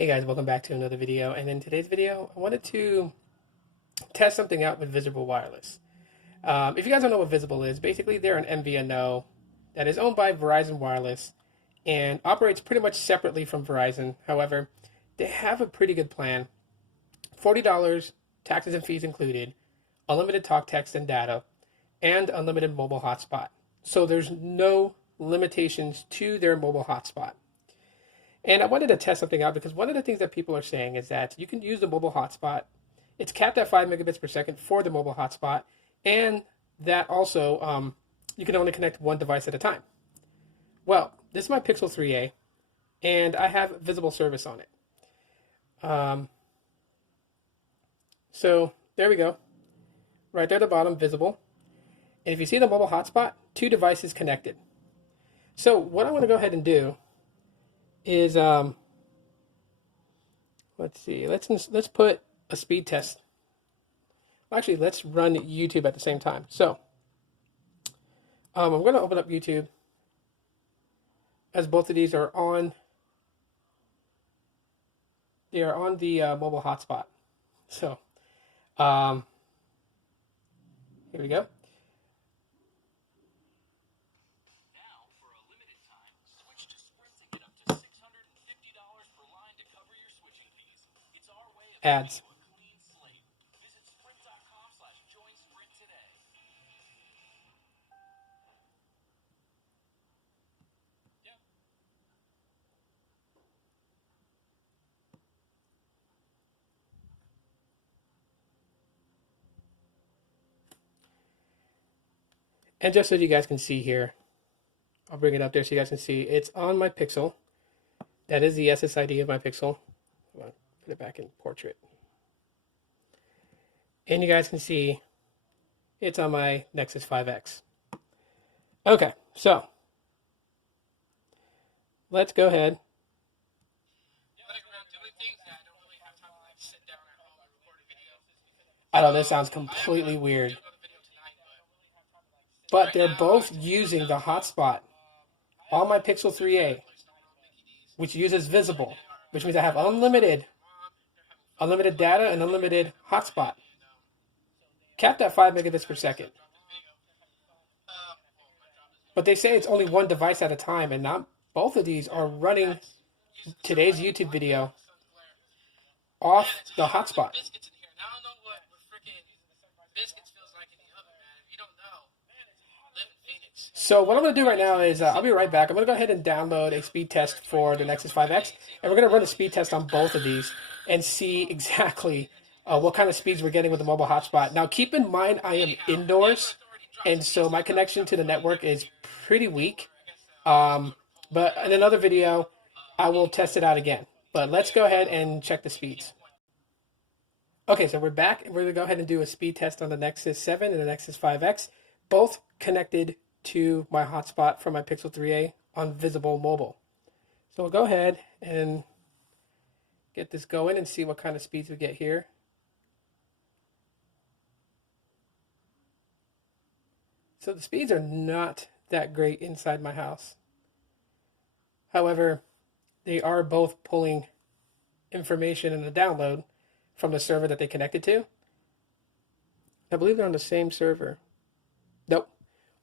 Hey guys, welcome back to another video. And in today's video, I wanted to test something out with Visible Wireless. If you guys don't know what Visible is, basically they're an MVNO that is owned by Verizon Wireless and operates pretty much separately from Verizon. However, they have a pretty good plan. $40, taxes and fees included, unlimited talk, text, and data, and unlimited mobile hotspot. So there's no limitations to their mobile hotspot. And I wanted to test something out because one of the things that people are saying is that you can use the mobile hotspot. It's capped at 5 megabits per second for the mobile hotspot. And that also, you can only connect one device at a time. Well, this is my Pixel 3a, and I have visible service on it. So there we go. Right there at the bottom, visible. And if you see the mobile hotspot, 2 devices connected. So what I want to go ahead and do is let's see, let's put a speed test. Actually, let's run YouTube at the same time. So I'm going to open up YouTube as both of these are on. They are on the mobile hotspot. So here we go. Ads. And just so you guys can see here, I'll bring it up there so you guys can see. It's on my Pixel. That is the SSID of my Pixel. I'll put it back in portrait. And you guys can see it's on my Nexus 5X. Okay, so let's go ahead. I know this sounds completely weird, but they're both using the hotspot on my Pixel 3a, which uses Visible, which means I have unlimited data and unlimited hotspot, capped at 5 megabits per second. But they say it's only one device at a time, and not both of these are running today's YouTube video off the hotspot. So what I'm going to do right now is, I'll be right back. I'm going to go ahead and download a speed test for the Nexus 5X, and we're going to run a speed test on both of these and see exactly what kind of speeds we're getting with the mobile hotspot. Now, keep in mind, I am indoors, and so my connection to the network is pretty weak. But in another video, I will test it out again. But let's go ahead and check the speeds. Okay, so we're back, and we're going to go ahead and do a speed test on the Nexus 7 and the Nexus 5X, both connected to my hotspot from my Pixel 3a on Visible Mobile. So we'll go ahead and get this going and see what kind of speeds we get here. So the speeds are not that great inside my house. However, they are both pulling information in the download from the server that they connected to. I believe they're on the same server. Nope.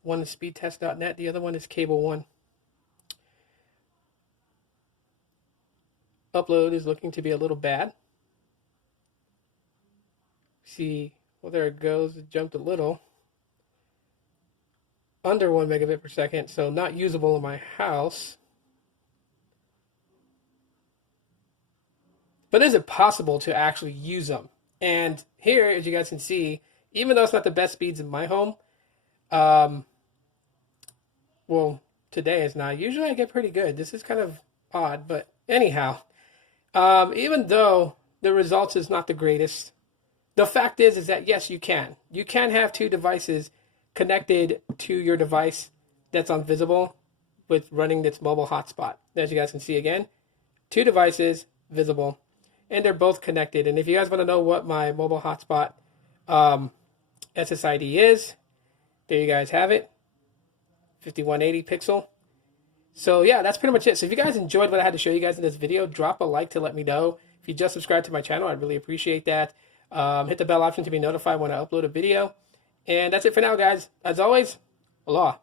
One is speedtest.net, the other one is Cable One. Upload is looking to be a little bad. See, well, there it goes. It jumped a little. Under 1 megabit per second, so not usable in my house. But is it possible to actually use them? And here, as you guys can see, even though it's not the best speeds in my home, well, today it's not. Usually I get pretty good. This is kind of odd, but anyhow, even though the results is not the greatest, the fact is that yes, you can. You can have 2 devices connected to your device that's on Visible with running its mobile hotspot. As you guys can see again, 2 devices, Visible, and they're both connected. And if you guys want to know what my mobile hotspot SSID is, there you guys have it, 5180 pixel. So yeah, that's pretty much it. So if you guys enjoyed what I had to show you guys in this video, drop a like to let me know. If you just subscribed to my channel, I'd really appreciate that. Hit the bell option to be notified when I upload a video. And that's it for now, guys. As always, aloha.